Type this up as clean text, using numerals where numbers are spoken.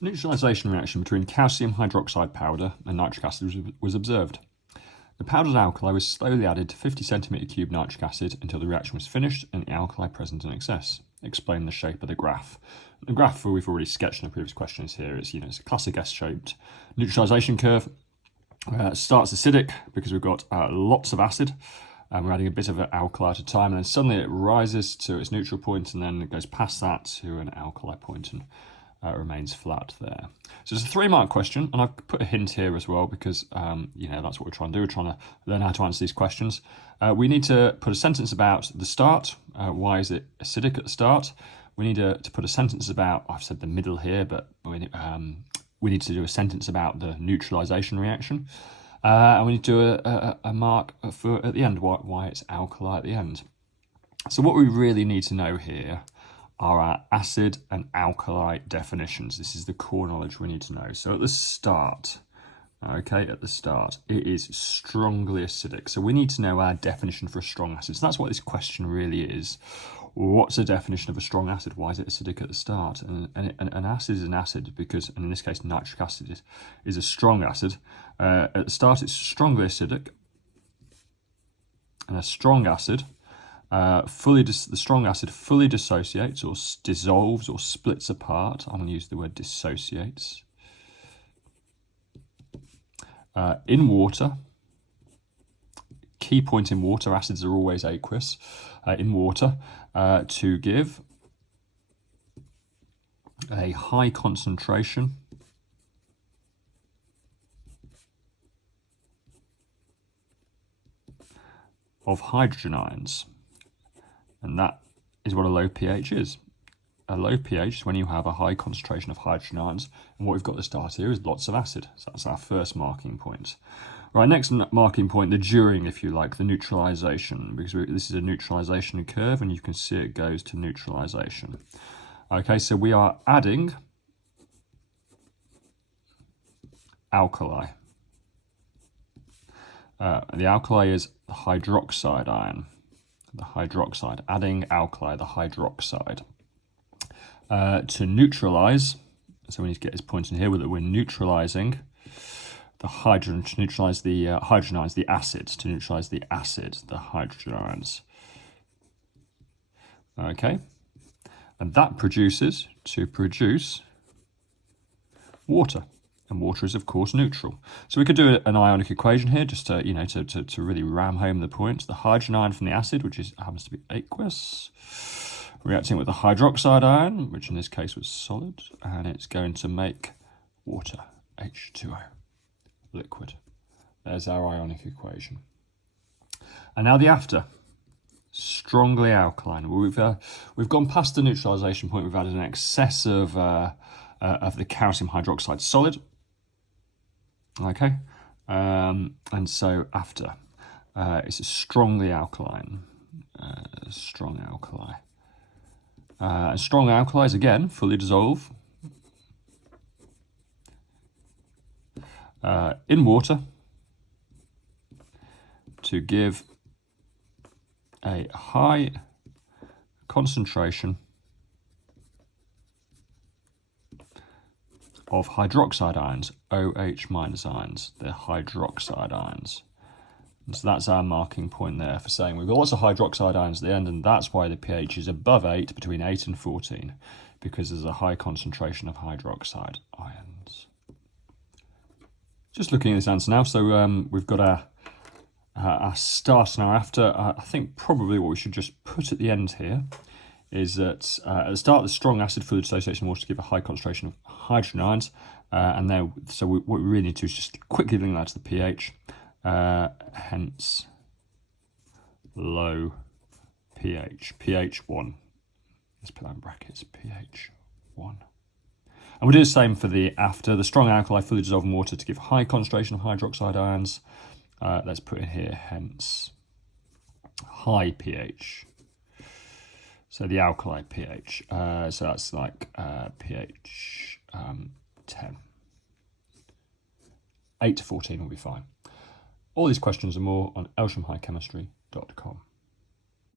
Neutralisation reaction between calcium hydroxide powder and nitric acid was observed. The powdered alkali was slowly added to 50 cm³ nitric acid until the reaction was finished and the alkali present in excess. Explain the shape of the graph. The graph we've already sketched in the previous questions here. It's a classic S-shaped neutralisation curve. Starts acidic because we've got lots of acid. We're adding a bit of an alkali at a time, and then suddenly it rises to its neutral point, and then it goes past that to an alkali point and remains flat there. So it's a 3-mark question, and I've put a hint here as well because that's what we're trying to do. We're trying to learn how to answer these questions. We need to put a sentence about the start. Why is it acidic at the start? We need to put a sentence about, I've said the middle here, but we need to do a sentence about the neutralisation reaction. And we need to do a mark for at the end, why it's alkali at the end. So what we really need to know here are our acid and alkali definitions. This is the core knowledge we need to know. So at the start, it is strongly acidic. So we need to know our definition for a strong acid. So that's what this question really is. What's the definition of a strong acid? Why is it acidic at the start? And an acid is an acid because, and in this case, nitric acid is a strong acid. At the start, it's strongly acidic. And a strong acid, the strong acid fully dissociates or dissolves or splits apart. I'm going to use the word dissociates. In water, key point in water, acids are always aqueous. In water, to give a high concentration of hydrogen ions. And that is what a low pH is. A low pH is when you have a high concentration of hydrogen ions. And what we've got to start here is lots of acid. So that's our first marking point. Right, next marking point, the during, if you like, the neutralisation, because this is a neutralisation curve and you can see it goes to neutralisation. Okay, so we are adding alkali. The alkali is the hydroxide ion, adding alkali, the hydroxide. To neutralise, so we need to get this point in here that we're neutralising the hydrogen, to neutralise the hydrogen ions, the acids, to neutralise the acid, the hydrogen ions. Okay, and that produce water, and water is of course neutral. So we could do an ionic equation here, just to to really ram home the point. The hydrogen ion from the acid, which happens to be aqueous, reacting with the hydroxide ion, which in this case was solid, and it's going to make water, H2O. Liquid. There's our ionic equation. And now the after. Strongly alkaline. Well, we've gone past the neutralisation point. We've added an excess of the calcium hydroxide solid. Okay, and so after it's a strongly alkaline. Strong alkali. Strong alkalis again fully dissolve in water to give a high concentration of hydroxide ions, OH minus ions, they're hydroxide ions. And so that's our marking point there for saying we've got lots of hydroxide ions at the end, and that's why the pH is above 8, between 8 and 14, because there's a high concentration of hydroxide ions. Just looking at this answer now, so we've got our start and our after. I think probably what we should just put at the end here is that at the start, the strong acid fluid dissociation water to give a high concentration of hydrogen ions, so what we really need to do is just quickly link that to the pH, hence low pH, pH 1. Let's put that in brackets, pH 1. And we'll do the same for the after. The strong alkali fully dissolved in water to give high concentration of hydroxide ions. Let's put in here, hence high pH. So the alkali pH. So that's like pH 10. 8 to 14 will be fine. All these questions and more on elshamhighchemistry.com.